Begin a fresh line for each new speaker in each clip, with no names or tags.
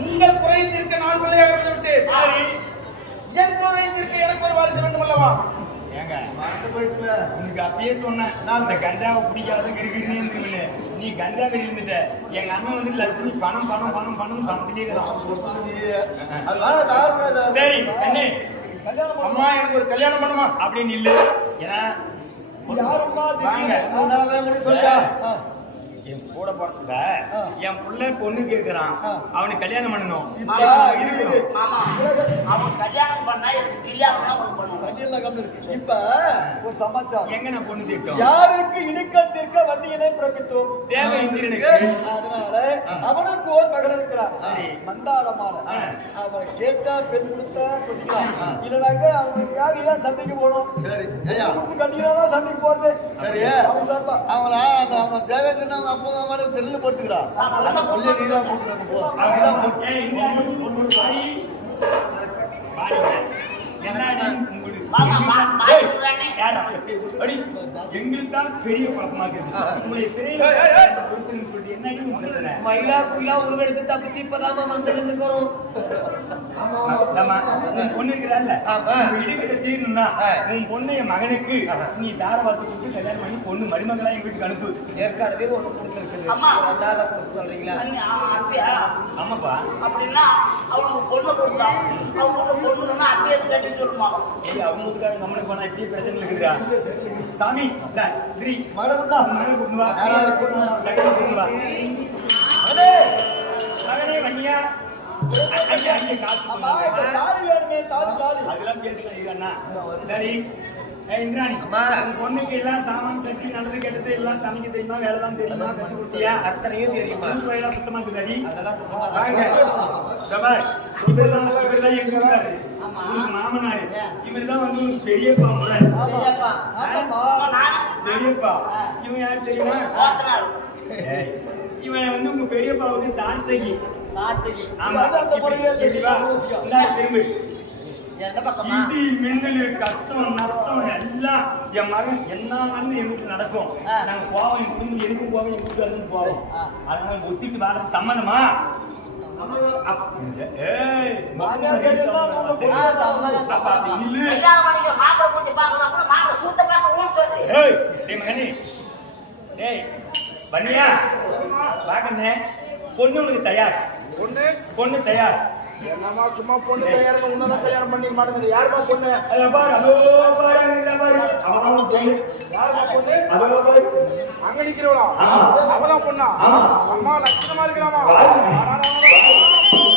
உங்கள் குறை தீர்க்க நான் பிள்ளையாக விட்டேன்.
சரி.
என் குறை தீர்க்க எனக்கு ஒரு வாரிசு வேண்டும் அல்லவா?
ஏங்க உனக்கு அப்பயே சொன்னேன் நான் இந்த கஞ்சாவை பிடிக்காத இருக்கிறீங்க நீ கஞ்சா வெளியே இருந்துட்ட. எங்க அண்ணன் வந்து லட்சுமி பணம் பணம் பணம் பணம் பணத்திலே சரி என்ன
அம்மா எனக்கு ஒரு கல்யாணம் பண்ணுமா
அப்படின்னு இல்ல. ஏன்னா வாங்க. என் கூட பிறந்த என் புள்ள பொண்ணு கேட்கிறான் அவனுக்கு கல்யாணம் பண்ணணும்.
அவன் கல்யாணம் பண்ணா எனக்கு பண்ணுவாங்க
இப்ப ஒரு சமாச்சாரம்.
எங்க நான் பொண்ணு கேட்டோம்?
யாருக்கு இடுக்கத்திற்கு வண்டியினை பிறப்பித்தோம்
தேவை
அதனால அவனுக்கு ஒரு மகள் இருக்கிறார்
சரி.
மந்தாரமான. அவன் கேட்டா பெண் கொடுத்தா கொடுக்கலாம். இல்லைனாக்க அவனுக்காக ஏன் சண்டைக்கு போகணும்.
சரி
கொடுத்து கட்டிக்கிறாதான் சண்டைக்கு போறது.
சரியா?
அவன்.
அவனா அவன் தேவேந்திரன் அவங்க அப்பா செல்லு போட்டுக்கிறா அந்த புள்ளிய நீ தான் கூப்பிட்டு போ நீ தான் கூப்பிட்டு
அடி, எங்களுக்கு தான் பெரிய குழப்பமா இருக்குது உங்களை சிறையில் பொறுத்துன்னு சொல்லி என்னடி உன் பிரச்சனை
மயிலா குயிலா உருவெடுத்து தப்பிச்சு இப்பதான் வந்து நின்னுக்கிறோம்
பொண்ணு இருக்கிறாள்ல இடிக்கிட்ட தீரணும்னா உன் பொண்ணு என் மகனுக்கு நீ தார பார்த்து கொடுத்து கல்யாணம் பண்ணி பொண்ணு மருமகளா எங்க வீட்டுக்கு அனுப்பு.
ஏற்கனவே ஒண்ணு கொடுத்துருக்குது.
அம்மா.
ரெண்டாவது கொடுத்து சொல்றீங்களா?
ஆமாப்பா.
அப்படின்னா அவனுக்கு பொண்ணு கொடுத்தான் அவங்க பொண்ணுன்னா அத்தையை கட்டி சொல்லுமா?
அவங்க வீட்டுக்காரங்க நம்மளுக்கு போனா இப்படியே பிரச்சனை இருக்குதா சாமி இல்ல திரி மகளை கொண்டு வா லக்ஷ்மி கொண்டு வா மகனே வண்டியா ஐயா ஐயா காசு
வேணுமே
அதெல்லாம் அண்ணா. சரி இந்திராணி. பொண்ணுக்கு எல்லாம் சாமான் கட்டி நல்லது கெட்டது எல்லாம் சமைக்க தெரியுமா? வேலை தான் தெரியுமா கட்டி கொடுத்தியா?
அத்தனையும் தெரியுமா
எல்லாம் சுத்தமா இருக்குதாடி
அதெல்லாம் சுத்தமா
உங்களுக்கு மாமனாரு. இவர்தான் வந்து ஒரு பெரியப்பா
பெரியப்பா.
இவன் யார் தெரியுமா? இவன் வந்து உங்க பெரியப்பாவுக்கு சாத்தகி.
சாத்திரி.
ஆமா. திரும்பு இடி மின்னலு கஷ்டம் நஷ்டம் எல்லாம் என் மகன் என்ன வீட்டுல நடக்கும். நாங்க போவோம் என் குடும்பம் எனக்கும் போவோம் என் வீட்டுக்கு போவோம். அதனால ஒத்திட்டு வாழ சம்மதமா? அப்~ ஏய், பொண்ணு உனக்கு தயார்
பொண்ணு
பொண்ணு தயார்
என்னமா சும்மா பொண்ணு தயார் உன்னதான் கல்யாணம் பண்ணி மாட்டேங்குது யாருமா பொண்ணு
பாரு, அதோ பாரு, பாரு. அவன் பொண்ணு.
யாருமா பொண்ணு
அதோ பாரு.
அங்க நிக்கிறவளா அவதான் பொண்ணா அம்மா லட்சணமா இருக்கிறாமா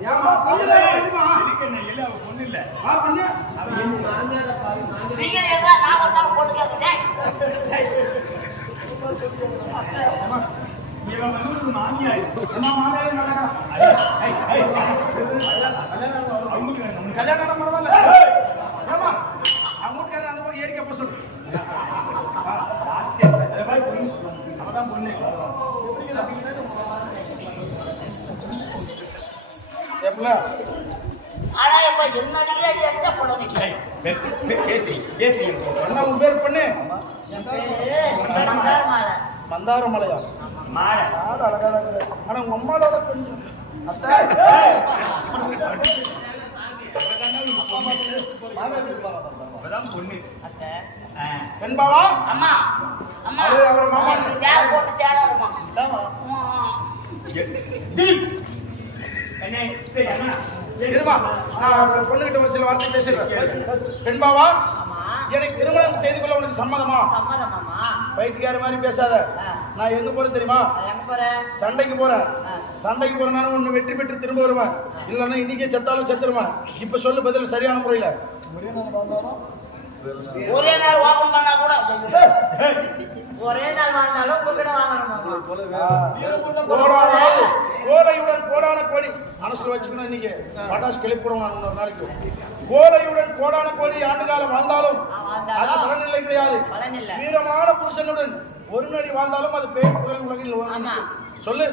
என்ன?
ஏமா பொண்ணு
எதுக்கு கண்ணே? இல்ல, அவ பொண்ணு இல்ல.
ஆ பொண்ணு
அவ?
நீங்க நான் பொண்ணு
வந்து.
அம்மா மாமியாரே நடக்கா
ஐய், ஐய், ஐய். அவங்களுக்கு நம்ம
கல்யாணம் பரவாயில்ல ஏமா அவங்க வீட்டுக்காரர் அந்த மாதிரி ஏறிக்க போக சொல்லு
ஜாஸ்தியா இருக்கு. அதை பாரு, பொண்ணு. அவதான் பொண்ணு.
எப்பல
ஆனா இப்ப என்ன அடிக்கிற அடி அடிச்சா பொண்ணு
பேசி பேசி
என்ன உன் பேர் பொண்ணு?
மந்தார மாலை.
மலையா ஆடு அழகா. ஆனா உங்க அம்மாவோட கொஞ்சம் அத்தை.
பொண்ணு.
அத்தை.
ஆ.
வெண்பாவா
அம்மா அம்மா.
அவர் மாமா.
அவனுக்கு தேவை போட்டு தேவை வருமா ஆமா.
டேய். அண்ணே, சரி, அண்ணா.
இருமா? நான் பொண்ணுகிட்ட ஒரு சில வார்த்தை பேசுறேன் பெண்பாவா?
ஆமா
எனக்கு திருமணம் செய்து கொள்ள உனக்கு சம்மதமா?
சம்மதமாமா
வயிற்றுக்கார மாதிரி பேசாத. நான் எங்க போறேன் தெரியுமா? சண்டைக்கு போறேன். சண்டைக்கு போறனால ஒண்ணு வெற்றி பெற்று திரும்ப வருவேன். இல்லைன்னா இன்னைக்கே செத்தாலும் செத்துருவேன். இப்ப சொல்லு பதில் சரியான முறையில.
ஒரே நாள் ஓபன் பண்ணா கூட ஒரே நாள் வாங்கினாலும் வாங்கணும்
போராடாது கோலையுடன் கோடான கோடி மனசுல வச்சுக்கணும் இன்னைக்கு பட்டாசு கிளப்பிடுவோம் இன்னொரு நாளைக்கு கோலையுடன் கோடான கோடி ஆண்டு காலம் வாழ்ந்தாலும் அது பலனில்லை கிடையாது. வீரமான புருஷனுடன் ஒரு நடி வாழ்ந்தாலும் அது பேய் புகழ் உலகில் ஒரு-. சொல்லு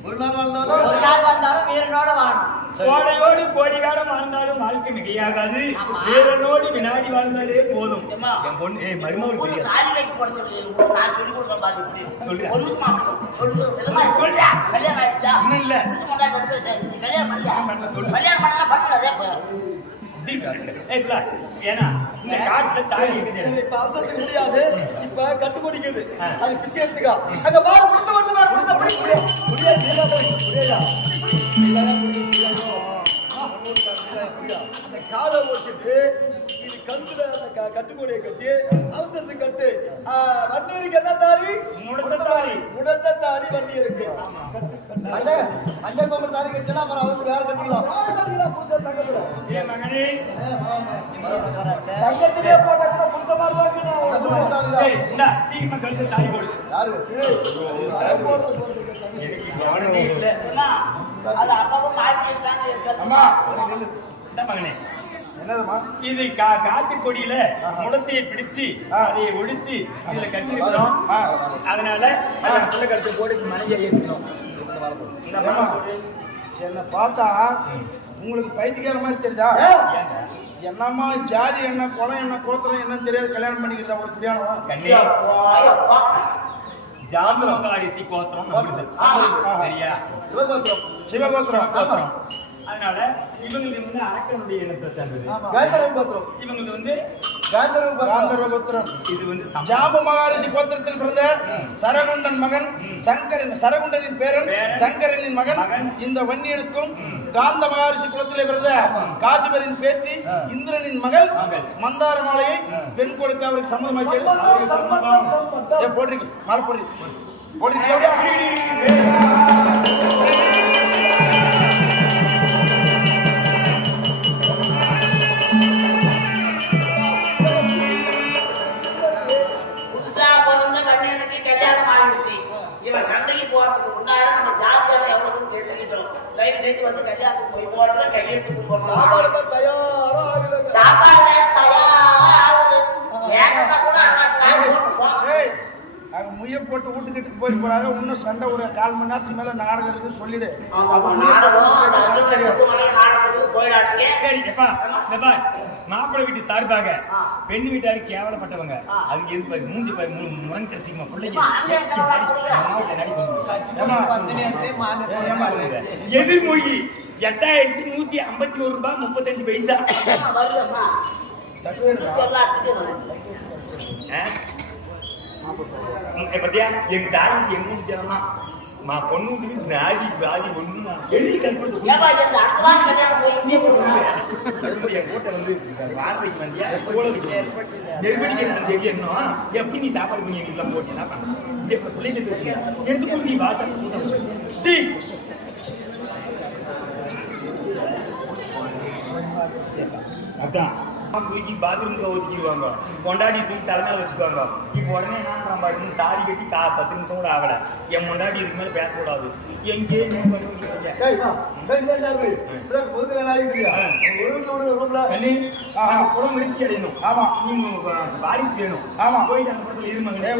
ஒரு நாள்
ஒரு
வாழ்ந்தாலும்
நாள் வந்தாலும் வீரனோட வாழணும்
கோடையோடு கோடி காலம் வாழ்ந்தாலும் வாழ்க்கை மிகையாகாது. வீரனோடு வினாடி வாழ்ந்தாலே போதும்? என் பொண்ணு ஏய் மருமகள்
ஒரு
தெரியாது
சாலி கட்டி போட சொல்லி ஒரு நான் சொல்லி கொடுத்தேன் பாரு இப்படி.
சொல்றியா?
ஒண்ணுக்கு மாப்பிள்ளை. சொல்லு. கல்யாணம் கல்யாணம் பண்ணலாம் பண்ணல,
ஏன்னா இந்த காட்டுல தாய் இருக்குது
இப்ப அவசரத்துக்கு முடியாது இப்ப அது பிச்சை எடுத்துக்கா அங்க பாரு கொடுத்து வந்து பாரு கொடுத்த படி முடியாது முடியாதா அந்த காலை ஓட்டிட்டு கழுத்துல அந்த கட்டுக்கொடியை கட்டி அவசரத்துக்கு கட்டு ஆ, வண்டிக்கு என்ன தாடி
முடத்த தாலி.
முடத்த தாடி வண்டி இருக்கு
அண்ணே அண்ணே கோமல் தாடி கட்டினா அப்புறம் அவருக்கு வேலை கட்டிக்கலாம்
யாரு கட்டிக்கலாம் புதுசா தங்கத்துல
என் மகனே
தங்கத்திலே போட்டா புத்த மாதிரி இருக்கு
சீக்கிரமா கழுத்து போடு
யாரு
எனக்கு கவனமே இல்ல.
அம்மா
இது கா காட்டு கொடியில முடத்தையை பிடிச்சு அதை ஒடிச்சு இதுல கட்டி இருக்கிறோம் அதனால கழுத்து போட்டு மனைவியை போடு.
என்னை பார்த்தா உங்களுக்கு பைத்தியக்கார மாதிரி தெரியுதா? என்னம்மா ஜாதி என்ன குலம் என்ன கோத்திரம் என்னன்னு தெரியாது. கல்யாணம் பண்ணிக்கிறதா ஒரு கல்யாணம்
அரிசி கோத்திரம். சரியா?
சிவகோத்திரம்.
சிவகோத்திரம்.
கோத்திரம் அதனால இவங்களுக்கு வந்து அரக்கனுடைய இனத்தை சேர்ந்தது.
காந்தர்வ கோத்திரம்
இவங்களுக்கு வந்து
காந்தர்வ கோத்திரம்
காந்தர்வ கோத்திரம்
இது வந்து
ஜாப மகாரிஷி கோத்திரத்தில் பிறந்த சரகுண்டன் மகன் சங்கரன் சரகுண்டனின் பேரன். சங்கரனின் மகன். இந்த வன்னியனுக்கும் காந்த மகாரிஷி குலத்திலே பிறந்த காசிபரின் பேத்தி இந்திரனின் மகள். மந்தார மாலையை பெண் கொடுக்க அவருக்கு சம்மதமாக்கி
அவருக்கு சம்மதம்.
ஏ போடுறீங்க. மாலை போடுறீங்க போடுறீங்க
தயவு செய்து வந்து கல்யாணத்துக்கு போய் போறத கையெழுத்து
சாப்பாடு தயாரா ஆகுது
சாப்பாடு தயாரா ஆகுது கூட போட்டு
முய்ய வீட்டுக்கிட்டு போய் போறாங்க இன்னும் சண்டை ஒரு கால் மணி நேரத்துக்கு மேல நாடகம் இருக்குது சொல்லிடு.
நாடகம் போயிடாதீங்க.
மாப்பிள்ளை வீட்டு சார்பாக. பெண் வீட்டாரு கேவலப்பட்டவங்க. அதுக்கு எது பாரு மூஞ்சி பாரு மூணு நடி பண்ணுங்க.
ஏமா
எதிர்மொழி. எட்டாயிரத்தி நூத்தி ஐம்பத்தி ஒரு ரூபாய் முப்பத்தஞ்சு பைசா. பத்தியா? எங்க தாய்க்கு எங்க முடிச்சாமா மா பொண்ணு நாதி பாதி ஒண்ணு எழுதி
கொடுக்குறாங்க.
என் கூட்ட வந்து வார்த்தைக்கு வந்தியா? போலதுக்கு நெருக்கடிக்கு என்ன தெரியணும் எப்படி நீ சாப்பாடு பண்ணி எங்களுக்கு போட்டு என்ன பண்ண? எப்ப பிள்ளைங்க பேசுங்க. எதுக்கு நீ வார்த்தை அதான். தூக்கி பாத்ரூம்ல ஒதுக்கிடுவாங்க. கொண்டாடி தூக்கி தலைமையில வச்சுக்குவாங்க. இப்போ உடனே என்ன இன்னும் தாடி கட்டி கா பத்து நிமிஷம் கூட ஆகல. என் முன்னாடி இதுக்கு மேல பேசக்கூடாது எங்கே குடம் விருத்தி அடையணும்.
ஆமா.
நீங்க வாரிசு வேணும்.
ஆமா.
போயிட்டு அந்த பக்கத்துல இருமாங்க
ஏ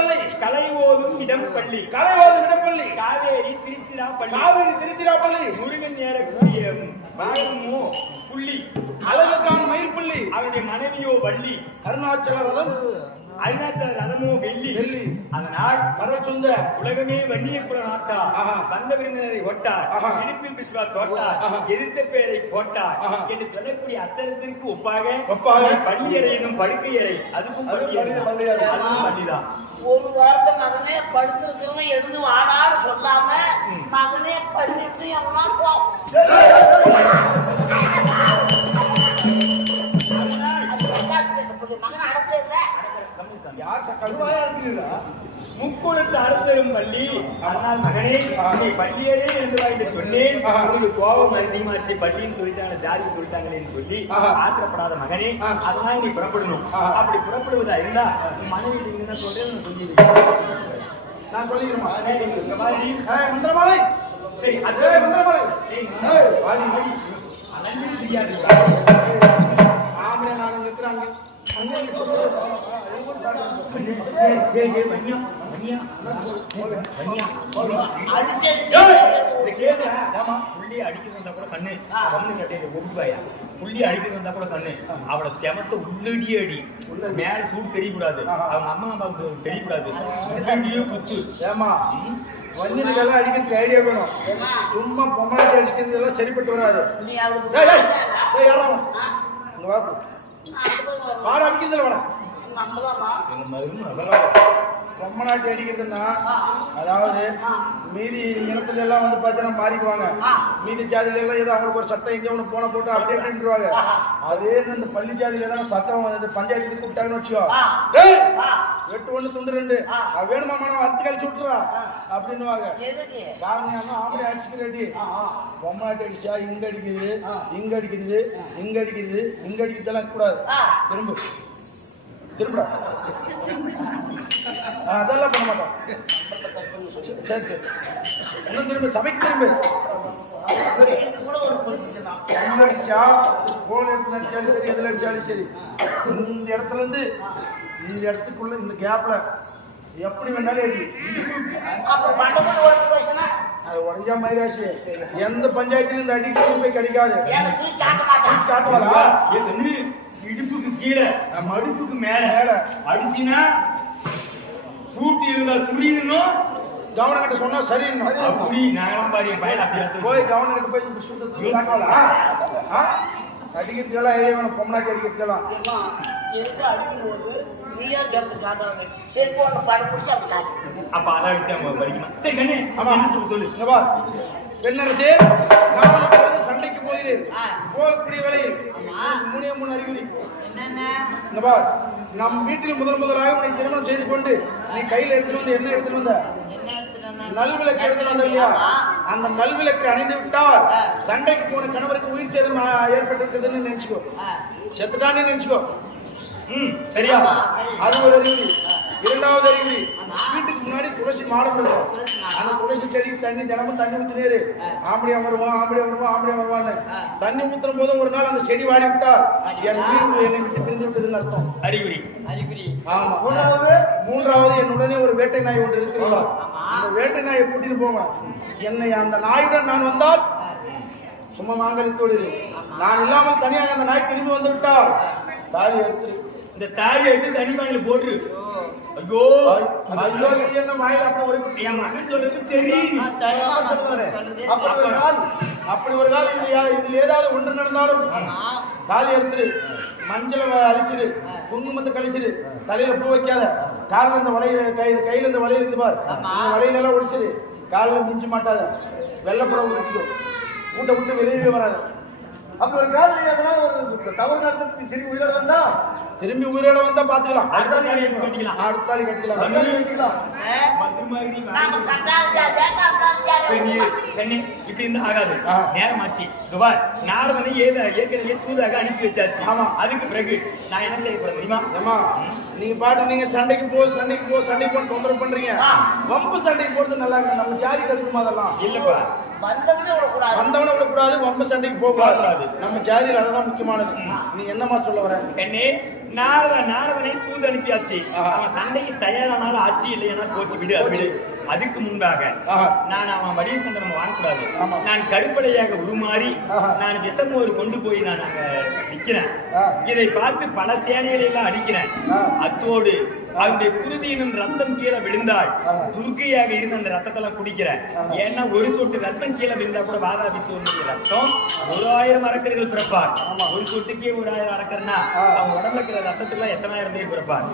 முக்குளத்து அரசர் பள்ளி கலை ஓதும் இடம் பள்ளி
கலைவாத விடப்பள்ளி
காவேரி திருச்சிராப்பள்ளி.
காவிரி திருச்சிராப்பள்ளி.
முருகன் ஏறக்கூடிய பாகமோ புள்ளி.
அழகுக்கான் மயில்பள்ளி.
அவருடைய மனைவியோ வள்ளி.
அருணாச்சல
அருணாச்சல ரதமோ வெள்ளி
வெள்ளி.
அதனால்
கடல் சுந்த
உலகமே வன்னியக்குல நாட்டார்
ஆஹா.
வந்த விருந்தினரை ஒட்டார். இடுப்பில் பிஸ்வா தோட்டார். எதிர்த்த பேரை போட்டார். என்று சொல்லக்கூடிய அச்சரத்திற்கு ஒப்பாக
ஒப்பாக.
பள்ளி அறை என்னும் படுக்கை அறை அதுக்கும் பள்ளிதான்
ஒரு வாரத்தை மகனே படுத்திருக்கிறவன் எழுந்து வாடான்னு சொல்லாம மகனே பண்ணிட்டு எவனா
கருவாயா இருக்குதுடா.
முக்குளத்து அரசரும் பள்ளி ஆனால் மகனே நீ பள்ளியரே என்று சொன்னேன். உனக்கு கோபம் அதிகமாச்சு பள்ளின்னு சொல்லிட்டாங்க ஜாதி சொல்லிட்டாங்களேன்னு சொல்லி. ஆத்திரப்படாத மகனே. அதனால நீ புறப்படணும். அப்படி புறப்படுவதா இருந்தா மனைவி நீங்க என்ன சொல்றேன் நான் சொல்லி
நான் சொல்லிக்கிறேன்
இந்த மாதிரி
மந்திரமாலை
அது
மந்திரமாலை.
அதெல்லாம் தெரியாது.
ஆம்பளை நான் நிற்கிறாங்க அங்கே
ஏய், ஏய், ஏய், வன்னியா, வன்னியா, வன்னியா.
அடிச்சு அடிச்சு
ஏய், இதை கேளுடா. புள்ளியை அடிக்க வந்தா கூட கண்ணு அவளை செமத்த உள்ளடியே அடி மேல சூடு தெரியக்கூடாது அவங்க அம்மா தெரியக்கூடாது உள்ளடியே குத்து
ஏமா வண்டிகளுக்கெல்லாம் அடிக்கிறதுக்கு ஐடியா வேணும் சும்மா பொம்மை அடிச்சதெல்லாம் சரிப்பட்டு வராது
நீ அவளுக்கு
டேய், டேய், டேய், யாரா அவன்? இங்க வா போ.
அந்த பக்கம் வரும்.
வாடா அடிக்கிறதுல வாடா
ரொம்ப
நாள் மருமகன்
அடிக்கிறதுன்னா அதாவது மீதி இனத்துல எல்லாம் வந்து பார்த்தீங்கன்னா மாறிக்குவாங்க. மீதி ஜாதியில எல்லாம் ஏதோ அவங்களுக்கு ஒரு சட்டம் எங்கே ஒன்று போன போட்டு அப்படியே அப்படின்ட்டுருவாங்க அதே இந்த பள்ளி ஜாதியில எல்லாம் சட்டம் வந்து பஞ்சாயத்துக்கு கூப்பிட்டாங்கன்னு வச்சுக்கோ. வெட்டு ஒன்று துண்டு ரெண்டு. அது வேணுமா மனம் அத்து கழிச்சு விட்டுறா அப்படின்னுவாங்க.
எதுக்கு
காரணம் என்ன ஆம்பளை அடிச்சுக்கிறாடி பொம்மாட்டி அடிச்சா இங்க அடிக்குது இங்க அடிக்குது இங்க அடிக்குது இங்க அடிக்கிறதெல்லாம் கூடாது திரும்ப. திரும்ப அதெல்லாம் பண்ண மாட்டோம். சரி சரி. என்ன திரும்ப சபைக்கு திரும்ப.
இது கூட ஒரு பொசிஷன் தான்
எங்க அடிச்சா போன் எடுத்து அடிச்சாலும் சரி எதுல அடிச்சாலும் சரி. இந்த இடத்துல இருந்து இந்த இடத்துக்குள்ள இந்த கேப்ல எப்படி வேணாலும் அடி அது உடஞ்சா மயிராசி எந்த பஞ்சாயத்துலையும் இந்த அடி போய் கிடைக்காது.
எனக்கு
கீழே மடுப்புக்கு மேல.
மேல.
அடிச்சினா சூட்டி இருந்தா சுரியணும்
கவனம் கிட்ட சொன்னா சரின்னு.
அப்படி நாங்களாம் பாரு என் பையன் அப்படி
போய் கவனம் கிட்ட போய்? அடிக்கிறதுக்கெல்லாம் ஐடியா வேணும் பொம்னாட்டி அடிக்கிறதுக்கெல்லாம்.
எதுக்கு அடிக்கும்போது நீயா திறந்து காட்டுறாங்க. செல்போன்ல படம் பிடிச்சி அப்படி காட்டு.
அப்ப அதை அடிச்சு அவங்க படிக்கணும் சரி கண்ணு
ஆமா.
என்ன சொல்லு.
பெண்ணரசே நான் சண்டைக்கு போகிறேன். போகக்கூடிய உங்களுக்கு மூணே மூணு அறிகுறி. பார் நம் வீட்டில் முதல் முதலாக உன்னை திருமணம் செய்து கொண்டு நீ கையில் எடுத்துட்டு வந்து என்ன எடுத்துட்டு வந்த? நல்விளக்கு எடுத்துட்டு வந்த இல்லையா? அந்த நல்விளக்கு அணைந்து விட்டால் சண்டைக்கு போன கணவருக்கு உயிர் சேதம் ஏற்பட்டிருக்குதுன்னு நினைச்சுக்கோ. செத்துட்டான்னு நினைச்சுக்கோ.
ம் சரியா?
அது ஒரு அறிகுறி இரண்டாவது அறிகுறி வீட்டுக்கு முன்னாடி துளசி மாடம் இருக்கும் அந்த துளசி செடிக்கு தண்ணி தினமும் தண்ணி ஊத்தினேரு ஆம்படியா வருவான் ஆம்படியா வருவான் ஆம்படியா வருவான்னு. தண்ணி ஊத்துற போது ஒரு நாள் அந்த செடி வாடி விட்டால் என் உயிர் என்னை விட்டு பிரிந்து விட்டதுன்னு அர்த்தம்.
அறிகுறி.
ஆமா.
மூணாவது
மூன்றாவது என்னுடனே ஒரு வேட்டை நாய் ஒன்று இருக்கிறதா அந்த வேட்டை நாயை கூட்டிட்டு போங்க. என்னை அந்த நாயுடன் நான் வந்தால் சும்மா மாங்கலித்தோடு. நான் இல்லாமல் தனியாக அந்த நாய் திரும்பி வந்து விட்டால் தாலி எடுத்து
இந்த தாயை எடுத்து தனி வாயில போட்டுரு. ஐயோ.
ஐயோ என்ன வாயில் அப்படி ஒரு
என் மகன் சொல்றது சரி.
அப்படி ஒரு கால் அப்படி ஒரு கால் இது ஏதாவது ஒன்று நடந்தாலும் தாலி எடுத்துரு. மஞ்சளை அழிச்சிரு. குங்குமத்தை கழிச்சிரு. தலையில பூ வைக்காத. காலில் இந்த வளைய கை கையில இந்த வளையல் இருந்து பார். இந்த வளையல எல்லாம் ஒடிச்சிரு காலில் மிஞ்சி மாட்டாத. வெள்ளப்புறம் கட்டிக்கோ வீட்டை விட்டு வெளியவே வராது.
அப்ப ஒரு எதனா ஒரு தவறு நடந்துட்டு நீ திரும்பி உயிரோட வந்தா
திரும்பி உயிரோட வந்தா பாத்துக்கலாம்.
அடுத்த தாலி எடுத்து கட்டிக்கலாம்.
அடுத்த தாலி கட்டிக்கலாம்
அந்த காலம் வெட்டிக்கலாம்.
மது மாதிரி
நாம சட்டாஜா காட்டாஜா
கண்ணி, கண்ணி, இப்படி இருந்தா ஆகாது. நேரமாச்சு. துபார் நாரதனை ஏத ஏற்கனவே தூதாக அனுப்பி வச்சாச்சு.
ஆமா.
அதுக்கு பிறகு நான் என்ன செய்ய போறேன் தெரியுமா?
ஏம்மா நீங்க பாட்டு நீங்க சண்டைக்கு போ சண்டைக்கு போ சண்டைக்கு போன்னு தொந்தரவு பண்றீங்க. வம்பு சண்டைக்கு போறது நல்லா இருக்கு நம்ம ஜாதி கட்டுமா அதெல்லாம்?
இல்லப்பா.
வந்தவனே விடக்கூடாது
வந்தவனை விடக்கூடாது வம்ப சண்டைக்கு போகக்கூடாது. நம்ம ஜாதியில் அதுதான் முக்கியமானது நீ என்னமா சொல்ல வர
என்னே நாரத நாரதனை தூது அனுப்பியாச்சு அவன் சண்டைக்கு தயாரானாலும் ஆச்சு இல்லையா போச்சு விடு அது விடு அதுக்கு முன்பாக. நான் அவன் வடிவ நம்ம வாங்கக்கூடாது. நான் கருப்பலையாக உருமாறி. நான் விஷமோர் கொண்டு போய் நான் அங்க நிக்கிறேன். இதை பார்த்து பல சேனைகளை எல்லாம் அடிக்கிறேன். அத்தோடு அவருடைய குருதியினும் ரத்தம் கீழே விழுந்தால்
ஆ.
துர்க்கையாக இருந்த அந்த ரத்தத்தெல்லாம் குடிக்கிறேன். ஏன்னா ஒரு சொட்டு ரத்தம் கீழே விழுந்தா கூட வாதாபி சூழ்நிலை ரத்தம் ஒரு ஆயிரம் அரக்கர்கள் பிறப்பார். ஒரு சொட்டுக்கே ஒரு ஆயிரம் அரக்கர்னா. அவன் உடம்புல இருக்கிற ரத்தத்துல எத்தனாயிரம் பேர் பிறப்பார்?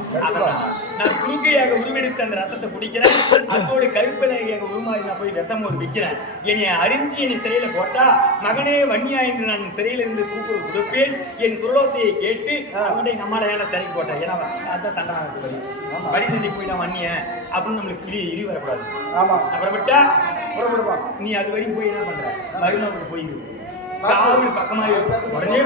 நான் துர்க்கையாக உருவெடுத்து அந்த ரத்தத்தை குடிக்கிறேன். அதோட கருப்பலையாக உருமாறி நான் போய் விஷம் ஒரு விற்கிறேன் என்னை அறிஞ்சு என்னை சிறையில போட்டா மகனே வன்னியா என்று நான் சிறையில இருந்து கூப்பிடு கொடுப்பேன். என் குரலோசையை கேட்டு அவன்கிட்ட நம்மளால சிறைக்கு போட்டேன் ஏன்னா அதான் சண்டை படி சண்டை போய் நான் வன்னியன் அப்படின்னு நம்மளுக்கு கிளி இரி வரக்கூடாது.
ஆமா.
அப்புறப்பட்டா
புறப்படுவா
நீ அது வரைக்கும் போய் என்ன பண்ற? மருமகளுக்கு போயிரு காவல் பக்கமா இரு. உடனே